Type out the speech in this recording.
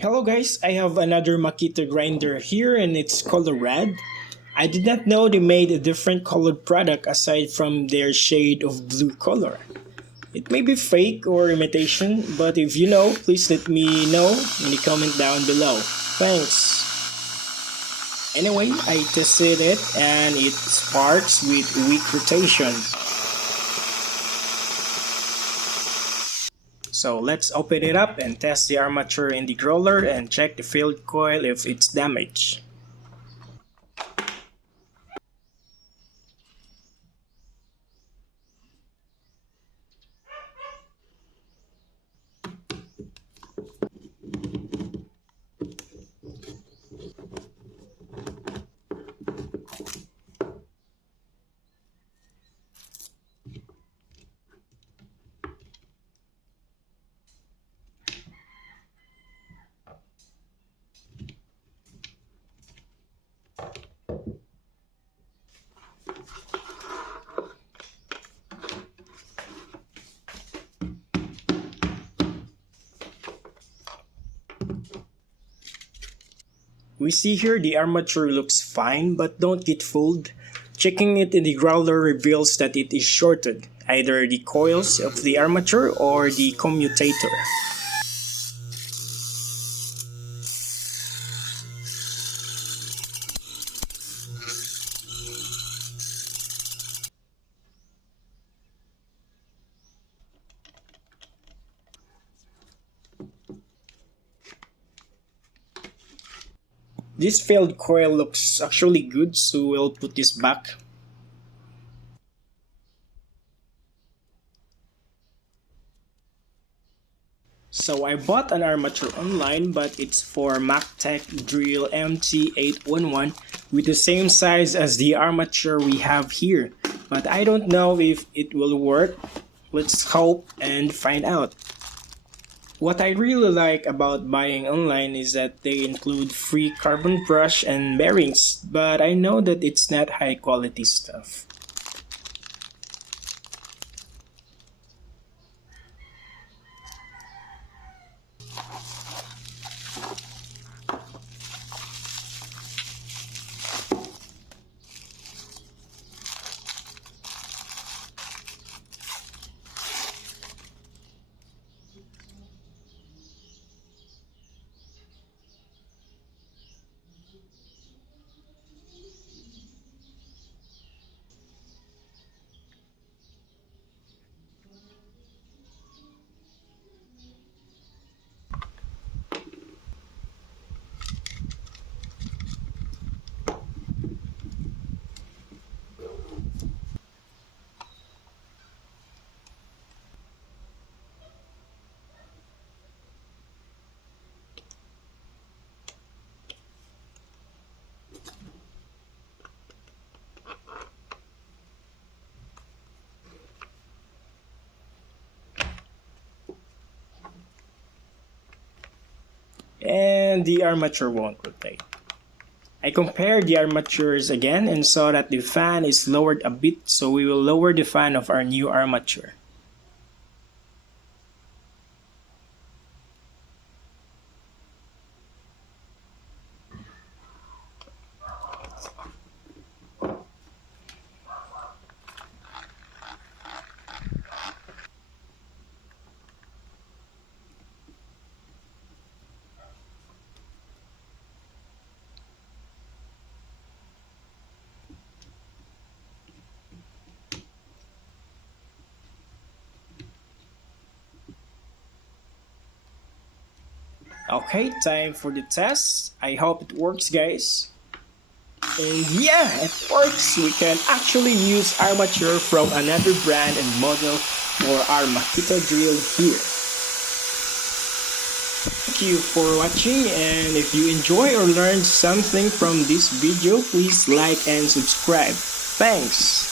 Hello guys, I have another Makita grinder here and it's color red. I did not know they made a different colored product aside from their shade of blue color. It may be fake or imitation, but if you know, please let me know in the comment down below. Thanks. Anyway, I tested it and it sparks with weak rotation. So let's open it up and test the armature in the growler and check the field coil if it's damaged. We see here the armature looks fine, but don't get fooled. Checking it in the growler reveals that it is shorted, either the coils of the armature or the commutator. This failed coil looks actually good, so we'll put this back. So I bought an armature online, but it's for Maktec drill MT811 with the same size as the armature we have here. But I don't know if it will work. Let's hope and find out. What I really like about buying online is that they include free carbon brush and bearings, but I know that it's not high quality stuff. And the armature won't rotate. I compared the armatures again and saw that the fan is lowered a bit, so we will lower the fan of our new armature. Okay, time for the test. I hope it works, guys. And yeah, it works. We can actually use armature from another brand and model for our Makita drill here. Thank you for watching, and if you enjoy or learned something from this video, please like and subscribe. Thanks!